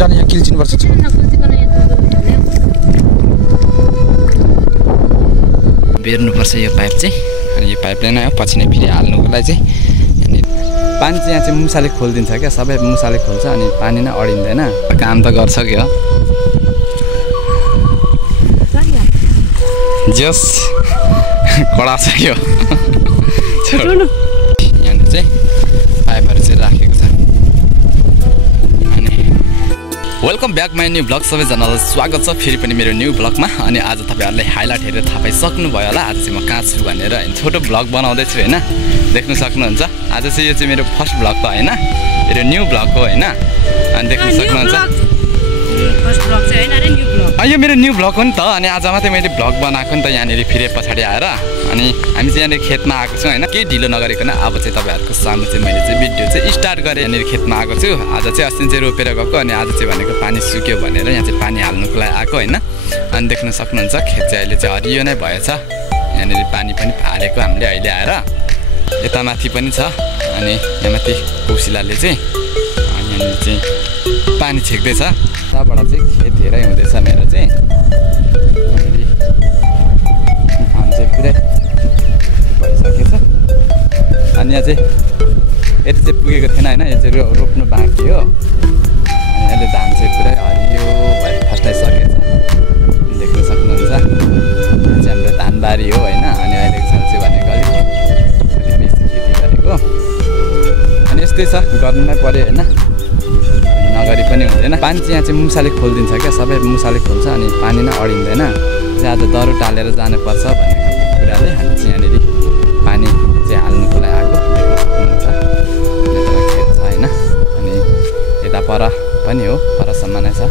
खुट्टाले यहाँ किल्चिनुपर्छ बेर्नुपर्छ यो पाइप चाहिँ अनि यो पाइपलाई नै पछि नै फेरि हाल्नुको लागि चाहिँ अनि पानी चाहिँ यहाँ चाहिँ मुसाले खोलिदिन्छ क्या सबै मुसाले खोल्छ अनि पानी नै अडिँदैन काम त गर्छ कि हो जस कडा छ यो यहाँनिर चाहिँ पाइपहरू चाहिँ राखेको छ अनि welcome back my new blog सबैजनालाई स्वागत छ फेरि पनि मेरो न्यू ब्लगमा अनि आज तपाईँहरूले हाइलाइट हेरेर थाहा पाइसक्नुभयो होला आज चाहिँ म कहाँ छु भनेर छोटो ब्लग बनाउँदैछु होइन देख्न सक्नुहुन्छ आज चाहिँ यो चाहिँ मेरो फर्स्ट ब्लग हो होइन मेरो न्यू ब्लग हो होइन अनि देख्न सक्नुहुन्छ यो मेरो न्यू ब्लग हो नि त अनि आज मात्रै मैले ब्लग बनाएको नि त यहाँनिर फेरि पछाडि आएर अनि हामी चाहिँ यहाँनिर खेतमा आएको छौँ होइन केही ढिलो नगरिकन अब चाहिँ तपाईँहरूको सामु चाहिँ मैले चाहिँ भिडियो चाहिँ स्टार्ट गरेँ यहाँनिर खेतमा आएको छु आज चाहिँ अस्ति चाहिँ रोपेर गएको अनि आज चाहिँ भनेको पानी सुक्यो भनेर यहाँ चाहिँ पानी हाल्नुको लागि आएको होइन अनि देख्न सक्नुहुन्छ खेत चाहिँ अहिले चाहिँ हरियो नै भएछ यहाँनिर पानी पनि हालेको हामीले अहिले आएर यता माथि पनि छ अनि यहाँ माथि कौशिलाले चाहिँ यहाँनिर चाहिँ पानी छेक्दैछ यताबाट चाहिँ खेत धेरै हुँदैछ मेरो चाहिँ धान चाहिँ पुरै भइसकेको छ अनि यहाँ चाहिँ यति चाहिँ पुगेको थिएन होइन यो चाहिँ रोप्नु बाँकी हो अनि अहिले धान चाहिँ पुरै हरियो भएर फस्टाइसकेको छ देख्न सक्नुहुन्छ यो चाहिँ हाम्रो धानबारी हो होइन अनि अहिलेको साल चाहिँ भनेको अलिक बेसी खेती गरेको अनि यस्तै छ गर्नु नै पऱ्यो होइन नगरी पनि हुँदैन पानी चाहिँ यहाँ चाहिँ मुसाले खोलिदिन्छ क्या सबै मुसाले खोल्छ अनि पानी नै अडिँदैन चाहिँ आज दह्रो टालेर जानुपर्छ भन्ने खालको कुराले हामी चाहिँ यहाँनिर पानी चाहिँ हाल्नुको लागि आएको देख्न सक्नुहुन्छ यता खेत छ होइन अनि यता पर पनि हो परसम्म नै छ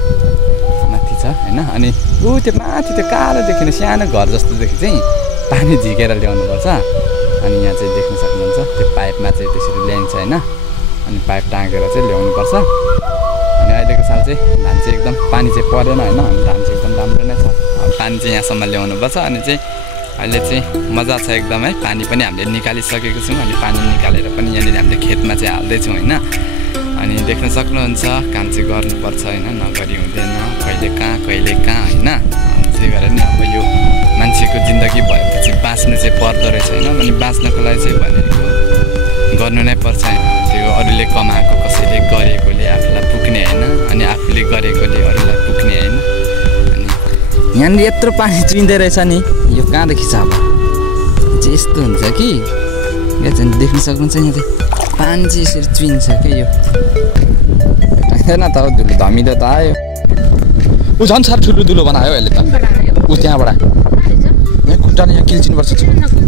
माथि छ होइन अनि त्यो माथि त्यो कालो देखिने सानो घर जस्तोदेखि चाहिँ पानी झिकेर ल्याउनुपर्छ अनि यहाँ चाहिँ देख्न सक्नुहुन्छ त्यो पाइपमा चाहिँ त्यसरी ल्याइन्छ होइन अनि पाइप टाँगेर चाहिँ ल्याउनुपर्छ अनि अहिलेको साल चाहिँ धान चाहिँ एकदम पानी चाहिँ परेन होइन अनि धान चाहिँ एकदम राम्रो नै छ पानी चाहिँ यहाँसम्म ल्याउनुपर्छ अनि चाहिँ अहिले चाहिँ मजा छ एकदम है पानी पनि हामीले निकालिसकेको छौँ अनि पानी निकालेर पनि यहाँनिर हामीले खेतमा चाहिँ हाल्दैछौँ होइन अनि देख्न सक्नुहुन्छ काम चाहिँ गर्नुपर्छ होइन नगरी हुँदैन कहिले कहाँ होइन त्यही भएर नि अब यो मान्छेको जिन्दगी भएपछि बाँच्नु चाहिँ पर्दो रहेछ होइन अनि बाँच्नको लागि चाहिँ भनेको गर्नु नै पर्छ त्यो अरूले कमाएको कसैले गरेकोले आफूलाई पुग्ने होइन अनि आफूले गरेकोले अरूलाई पुग्ने होइन अनि यहाँनिर यत्रो पानी चुइँदै रहेछ नि यो कहाँदेखि छ अब चाहिँ यस्तो हुन्छ कि यहाँ चाहिँ देख्न सक्नुहुन्छ यहाँ चाहिँ पानी चाहिँ यसरी चुइन्छ क्या यो होइन त धुलो धमिलो त आयो ऊ झन् साह्रो ठुलो धुलो बनायो अहिले त ऊ त्यहाँबाट यहाँ खुट्टाले यहाँ किल्चिनुपर्छ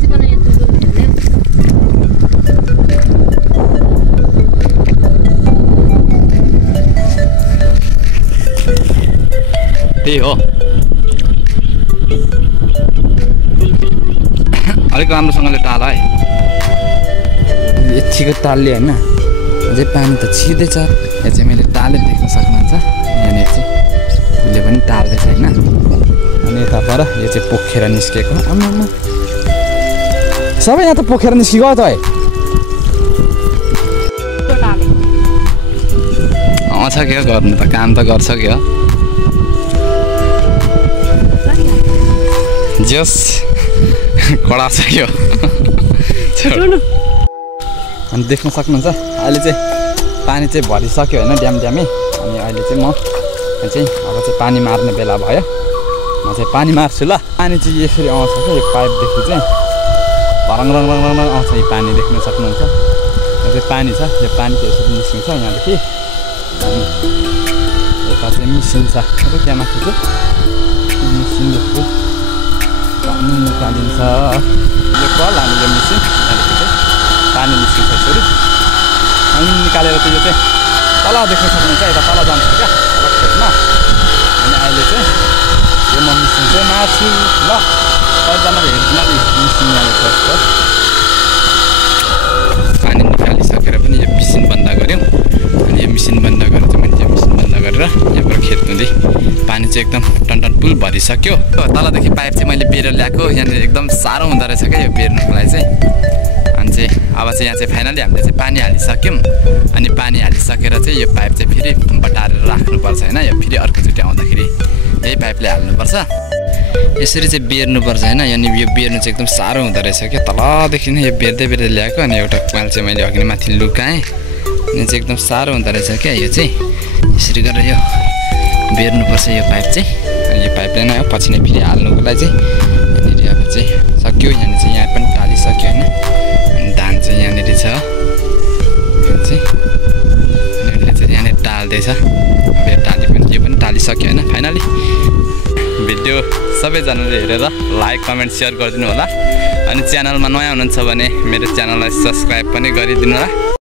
त्यही हो अलिक राम्रोसँगले टाल है यतिको टालले होइन अझै पानी त छिर्दैछ यहाँ चाहिँ मैले टाले देख्न सक्नुहुन्छ यहाँनिर चाहिँ उसले पनि टाल्दैछ होइन अनि यता पर यो चाहिँ पोखेर निस्केको आम्मा सबै यहाँ त पोखेर निस्किएको त है छ क्या गर्नु त काम त गर्छ क्या जस कडा छ यो अनि देख्न सक्नुहुन्छ अहिले चाहिँ पानी चाहिँ भरिसक्यो होइन ड्यामै अनि अहिले चाहिँ म चाहिँ अब चाहिँ पानी मार्ने बेला भयो म चाहिँ पानी मार्छु ल पानी चाहिँ यसरी आउँछ क्या यो पाइपदेखि चाहिँ भरङ रङ आउँछ यो पानी देख्न सक्नुहुन्छ यो चाहिँ पानी छ यो पानी चाहिँ यसरी निस्किन्छ यहाँदेखि अनि यता चाहिँ मिसिन छ त्यहाँ माथि चाहिँ मिसिन जस्तो पानी निकालिन्छ यो कल हामीले मिसिन यहाँदेखि चाहिँ पानी निस्किन्छ यसरी अनि निकालेर चाहिँ यो चाहिँ तल देख्न सक्नुहुन्छ यता तल जान्छ क्या तल खेतमा अनि अहिले चाहिँ यो म मिसिन चाहिँ मार्छु ल सबैजनाले हेर्दैन मिसिन यहाँनिर पानी निकालिसकेर पनि यो मिसिन बन्द गऱ्यौँ अनि यो मिसिन बन्द गरेर चाहिँ मैले यो मिसिन बन्द गरेर यहाँबाट खेत हुँदै पानी चाहिँ एकदम टन पुल भरिसक्यो तलदेखि पाइप चाहिँ मैले बेरेर ल्याएको यहाँनिर एकदम साह्रो हुँदो रहेछ क्या यो बेर्नुको लागि चाहिँ अनि चाहिँ अब चाहिँ यहाँ चाहिँ फाइनली हामीले चाहिँ पानी हालिसक्यौँ अनि पानी हालिसकेर चाहिँ यो पाइप चाहिँ फेरि बटारेर राख्नुपर्छ होइन यो फेरि अर्कोचोटि आउँदाखेरि यही पाइपले हाल्नुपर्छ यसरी चाहिँ बेर्नुपर्छ होइन अनि यो बेर्नु चाहिँ एकदम साह्रो हुँदो रहेछ क्या तलदेखि नै यो बेर्दै ल्याएको अनि एउटा क्वाल चाहिँ मैले अघि माथि लुकाएँ अनि चाहिँ एकदम साह्रो हुँदो रहेछ क्या यो चाहिँ यसरी गरेर यो बेर्नुपर्छ यो पाइप चाहिँ अनि यो पाइपले नै पछि नै फेरि हाल्नुको लागि चाहिँ यहाँनिर अब चाहिँ सक्यो यहाँनिर चाहिँ यहाँ पनि टालिसक्यो होइन अनि धान चाहिँ यहाँनिर छ चाहिँ यहाँनिर टाल्दैछ अब यो टाली पनि यो पनि टालिसक्यो होइन फाइनली भिडियो सबैजनाले हेरेर लाइक कमेन्ट सेयर गरिदिनु होला अनि च्यानलमा नयाँ हुनुहुन्छ भने मेरो च्यानललाई सब्सक्राइब पनि गरिदिनु होला